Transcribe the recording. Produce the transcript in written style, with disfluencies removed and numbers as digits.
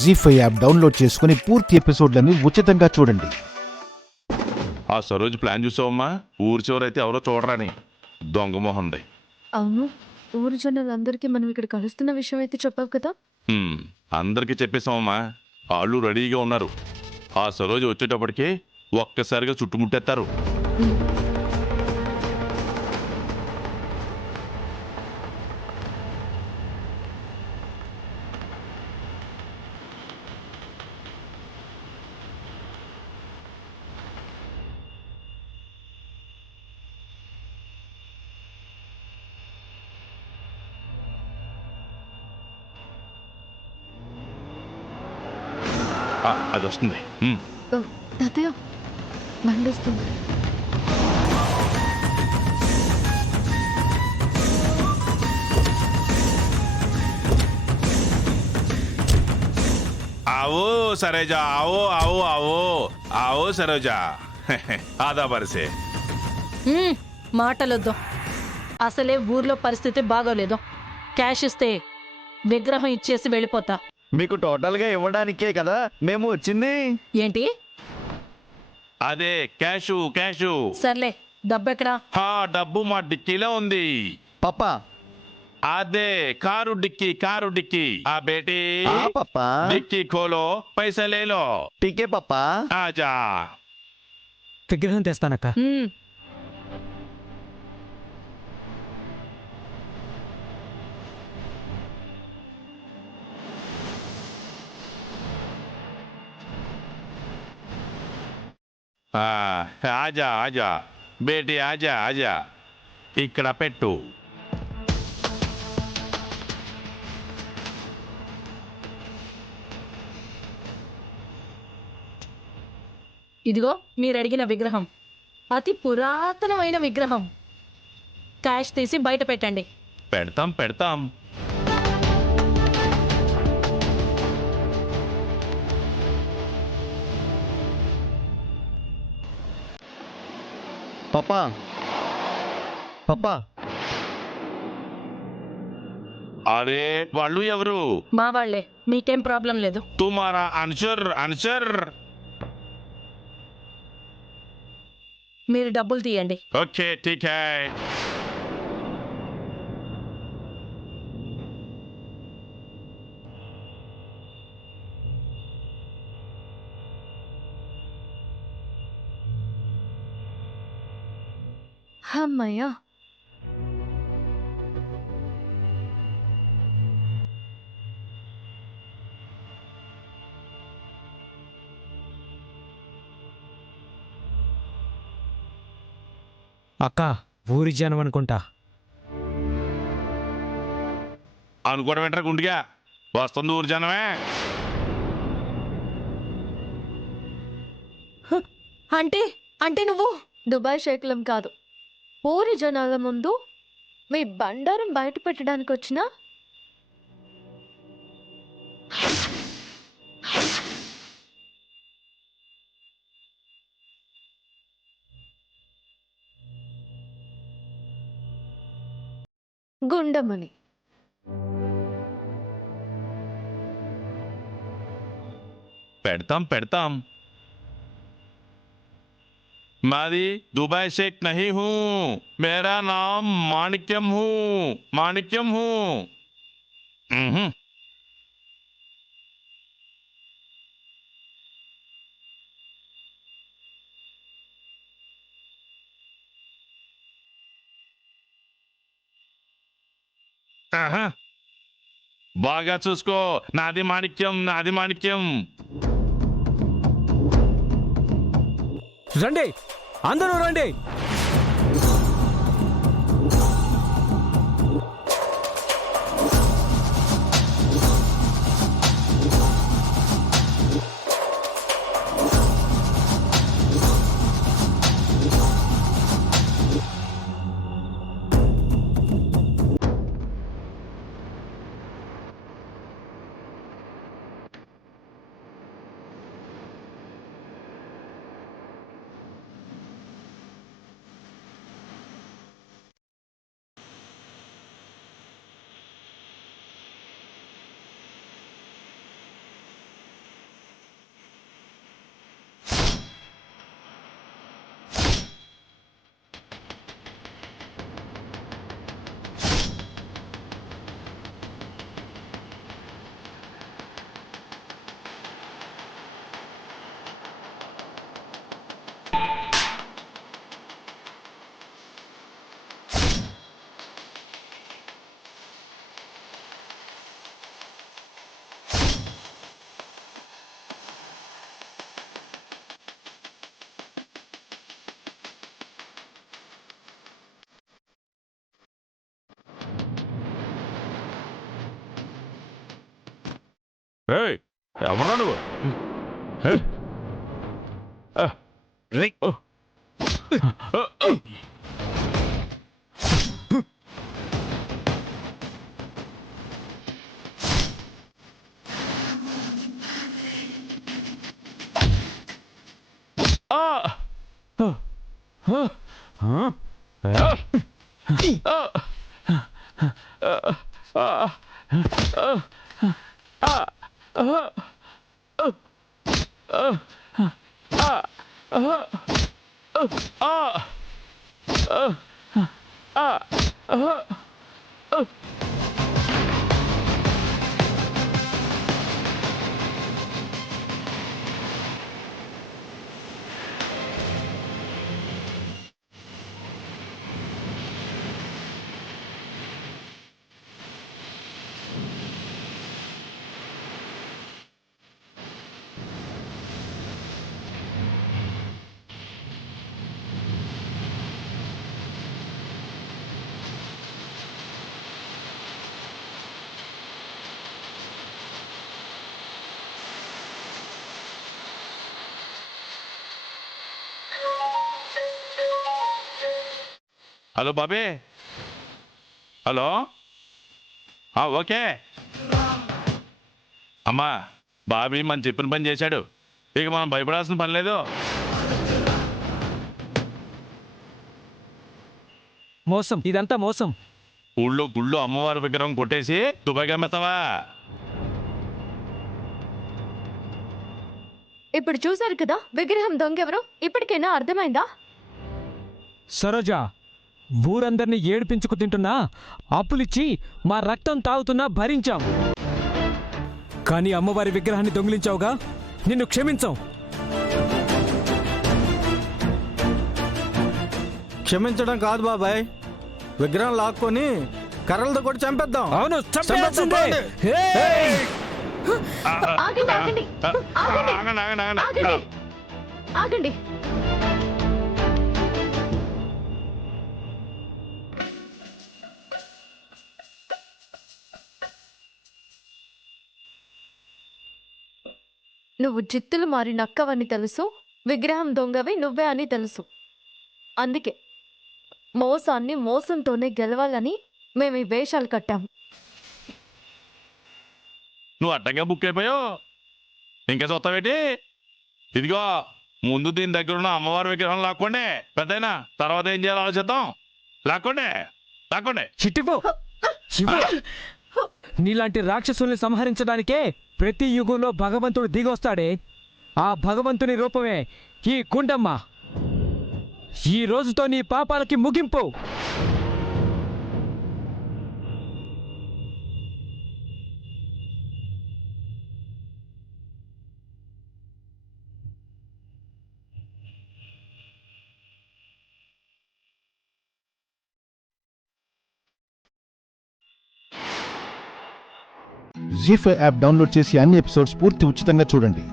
జీ5 app download చేసుకుని పూర్తి ఎపిసోడ్లను ఉచితంగా చూడండి. ఆ సరోజ్ ప్లాన్ చూసావమ్మా? ఊరి చివరైతే ఎవరో చూడరాని దొంగ మొహంది. అవును, ఊరి జనాలందరికీ మనం ఇక్కడ కలుస్తున్న విషయం అయితే చెప్పావు కదా. అందరికీ చెప్పేశామమ్మా. వాళ్ళు రెడీగా ఉన్నారు. ఆ సరోజ్ వచ్చేటప్పటికే ఒక్కసారిగా చుట్టుముట్టేస్తారు. అది వస్తుంది. ఓ, తాతయ్య బండి వస్తుంది. आओ सरोजा, आओ आओ आओ आओ सरोजा. आधा बरसे. మాటలొద్దు. అసలే ఊర్లో పరిస్థితి బాగోలేదు. క్యాష్ ఇస్తే విగ్రహం ఇచ్చేసి వెళ్ళిపోతా. మీకు టోటల్గా ఇవ్వడానికే కదా మేము వచ్చింది. ఏంటి? అదే క్యాషు క్యాషు. సర్లే, డబ్బెక్కడా? డబ్బు మా డిక్కీలో ఉంది. పప్పా అదే కారు డిక్కీ. ఆ బేటీ పప్పా డిక్కీ ఖోలో, పైసా లేలో. టీకే పప్పా. ఆజా. విగ్రహం తెస్తానక్క. ఆజా ఆజా బేటీ, ఆజా ఆజా. ఇక్కడ పెట్టు. ఇదిగో మీరు అడిగిన విగ్రహం. అతి పురాతనమైన విగ్రహం. క్యాష్ తీసి బయట పెట్టండి. పెడతాం. పప్పా పప్పా అరే వాళ్ళు ఎవరు? మా వాళ్లే, మీకేం ప్రాబ్లం లేదు. తుమారా ఆన్సర్. మీరు డబ్బులు తీయండి. ఓకే ఠీక్ హై. అమ్మయ్యా, అక్క, ఊరి జనం అనుకుంటా. అనుకోవడం ఏంట్రా గుండిగా? వస్తుంది ఊరు జనమే. అంటే నువ్వు దుబాయ్ షేకులం కాదు. ఊరి జనాల ముందు మీ బండారం బయట పెట్టడానికి వచ్చిన గుండమని. పెడతాం. मादी दुबई से नहीं हूँ. मेरा नाम माणिक्यम हूँ. బాగా చూసుకో. నాది మాణిక్యం. రండి, అందరూ రండి. ఏయ్, ఎవరా నువ్వు? రేయ్. Hello Bobby, hello. ఓకే అమ్మా, బాబీ మనం చెప్పిన పని చేశాడు. ఇక మనం భయపడాల్సిన పని లేదు. మోసం, ఇదంతా మోసం. ఊళ్ళో గుళ్ళో అమ్మవారి విగ్రహం కొట్టేసి దుబాయ్గా మెత్తవా? ఇప్పుడు చూసారు కదా విగ్రహం దొంగెవరో. ఇప్పటికైనా అర్థమైందా? సరోజ, ఊరందరినీ ఏడిపించుకు తింటున్నా, అప్పులిచ్చి మా రక్తం తాగుతున్నా భరించాం. కానీ అమ్మవారి విగ్రహాన్ని దొంగిలించావుగా, నిన్ను క్షమించాం. క్షమించడం కాదు బాబాయ్, విగ్రహం లాక్కొని కర్రలతో కూడా చంపేద్దాం. అవును, చంపేయాల్సిందే. ఆగండి ఆగండి ఆగండి ఆగండి. నువ్వు జిత్తులు మారి నక్కవని తెలుసు, విగ్రహం దొంగవి నువ్వే అని తెలుసు. అందుకే మోసాన్ని మోసంతోనే గెలవాలని మేము ఈ వేషాలు కట్టాము. నువ్వు అడ్డంగా బుక్ అయిపోయావు, ఇంకా చూస్తావేటి? ఇదిగో, ముందు దీని దగ్గర ఉన్న అమ్మవారి విగ్రహం లాక్కోండి. పెద్దయినా తర్వాత ఏం చేయాలో ఆలోచిద్దాం. లాక్కోండి లాక్కోండి. చిట్టిపో. నీలాంటి రాక్షసుల్ని సంహరించడానికే ప్రతి యుగంలో భగవంతుడు దిగొస్తాడే. ఆ భగవంతుని రూపమే ఈ గుండమ్మ. ఈ రోజుతో నీ పాపాలకి ముగింపు. జీ5 యాప్ డౌన్లోడ్ చేసి అన్ని ఎపిసోడ్స్ పూర్తి ఉచితంగా చూడండి.